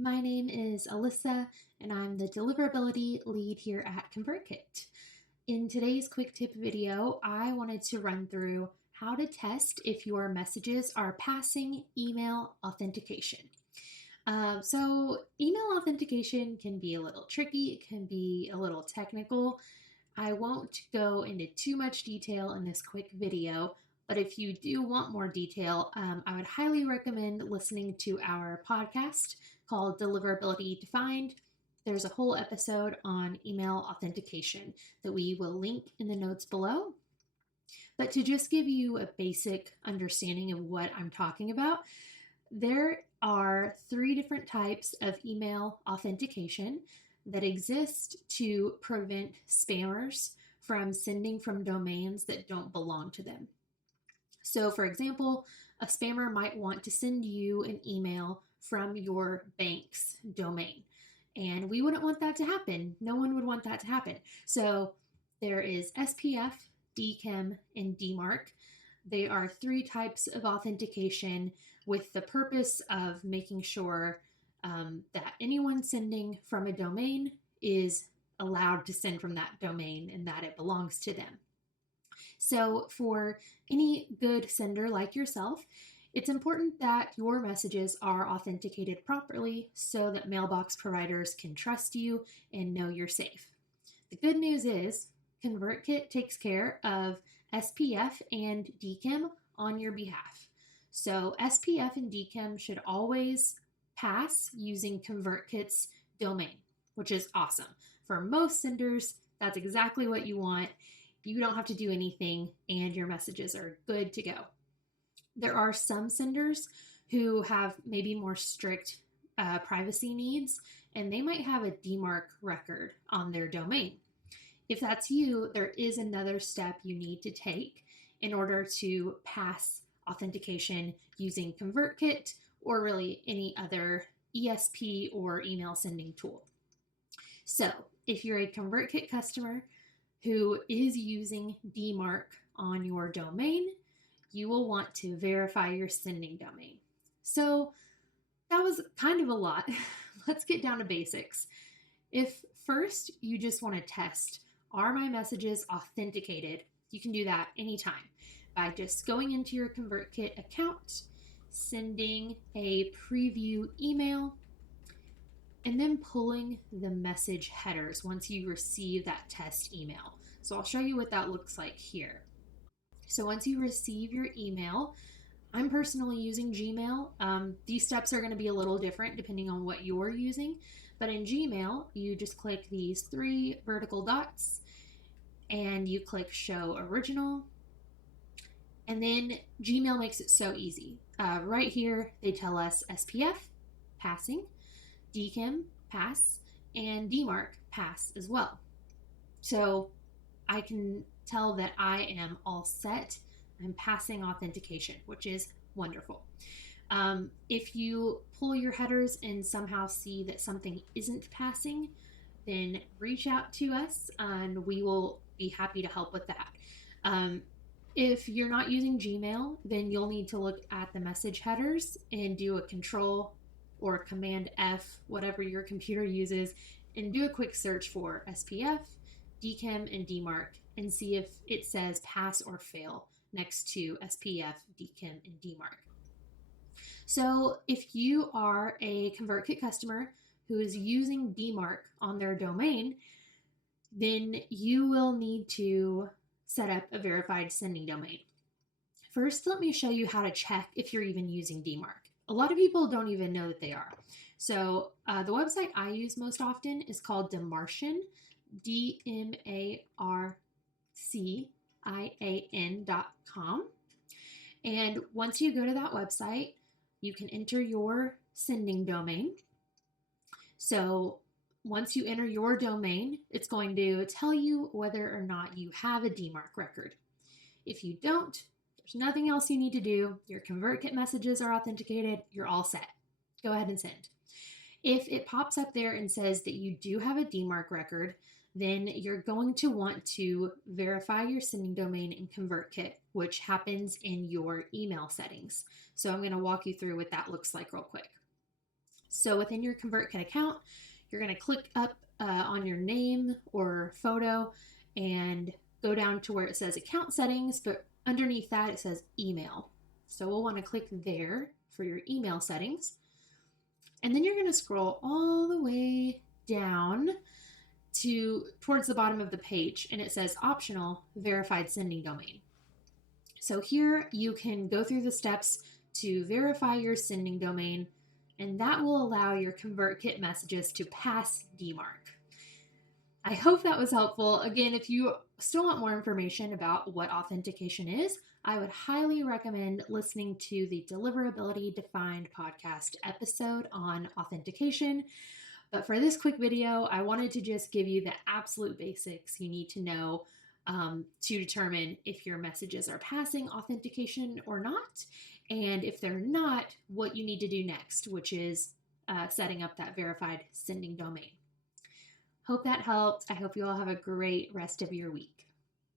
My name is Alyssa, and I'm the deliverability lead here at ConvertKit. In today's quick tip video, I wanted to run through how to test if your messages are passing email authentication. Email authentication can be a little tricky, it can be a little technical. I won't go into too much detail in this quick video, but if you do want more detail, I would highly recommend listening to our podcast called Deliverability Defined. There's a whole episode on email authentication that we will link in the notes below. But to just give you a basic understanding of what I'm talking about, there are three different types of email authentication that exist to prevent spammers from sending from domains that don't belong to them. So, for example, a spammer might want to send you an email from your bank's domain, and we wouldn't want that to happen. No one would want that to happen. So, there is SPF, DKIM, and DMARC. They are three types of authentication with the purpose of making sure that anyone sending from a domain is allowed to send from that domain and that it belongs to them. So, for any good sender like yourself, it's important that your messages are authenticated properly so that mailbox providers can trust you and know you're safe. The good news is ConvertKit takes care of SPF and DKIM on your behalf. So SPF and DKIM should always pass using ConvertKit's domain, which is awesome. For most senders, that's exactly what you want. You don't have to do anything and your messages are good to go. There are some senders who have maybe more strict privacy needs, and they might have a DMARC record on their domain. If that's you, there is another step you need to take in order to pass authentication using ConvertKit or really any other ESP or email sending tool. So, if you're a ConvertKit customer who is using DMARC on your domain, you will want to verify your sending domain. So, that was kind of a lot. Let's get down to basics. If first you just want to test, are my messages authenticated? You can do that anytime by just going into your ConvertKit account, sending a preview email, and then pulling the message headers once you receive that test email. So I'll show you what that looks like here. So once you receive your email, I'm personally using Gmail. These steps are going to be a little different depending on what you're using. But in Gmail, you just click these three vertical dots and you click Show Original. And then Gmail makes it so easy. Right here, they tell us SPF, passing, DKIM, pass, and DMARC, pass as well. So I can tell that I am all set. I'm passing authentication, which is wonderful. If you pull your headers and somehow see that something isn't passing, then reach out to us and we will be happy to help with that. If you're not using Gmail, then you'll need to look at the message headers and do a Control or Command F, whatever your computer uses, and do a quick search for SPF, DKIM, and DMARC and see if it says pass or fail next to SPF, DKIM, and DMARC. So if you are a ConvertKit customer who is using DMARC on their domain, then you will need to set up a verified sending domain. First, let me show you how to check if you're even using DMARC. A lot of people don't even know that they are. So the website I use most often is called Demarcian, DMARCIAN.com. And once you go to that website, you can enter your sending domain. So once you enter your domain, it's going to tell you whether or not you have a DMARC record. If you don't, there's nothing else you need to do. Your ConvertKit messages are authenticated. You're all set. Go ahead and send. If it pops up there and says that you do have a DMARC record, then you're going to want to verify your sending domain in ConvertKit, which happens in your email settings. So I'm going to walk you through what that looks like real quick. So within your ConvertKit account, you're going to click up on your name or photo and go down to where it says account settings, but underneath that it says email. So we'll want to click there for your email settings. And then you're going to scroll all the way down to towards the bottom of the page, and it says optional verified sending domain. So here you can go through the steps to verify your sending domain, and that will allow your ConvertKit messages to pass DMARC. I hope that was helpful. Again, if you still want more information about what authentication is, I would highly recommend listening to the Deliverability Defined podcast episode on authentication. But for this quick video, I wanted to just give you the absolute basics you need to know to determine if your messages are passing authentication or not. And if they're not, what you need to do next, which is setting up that verified sending domain. Hope that helped. I hope you all have a great rest of your week.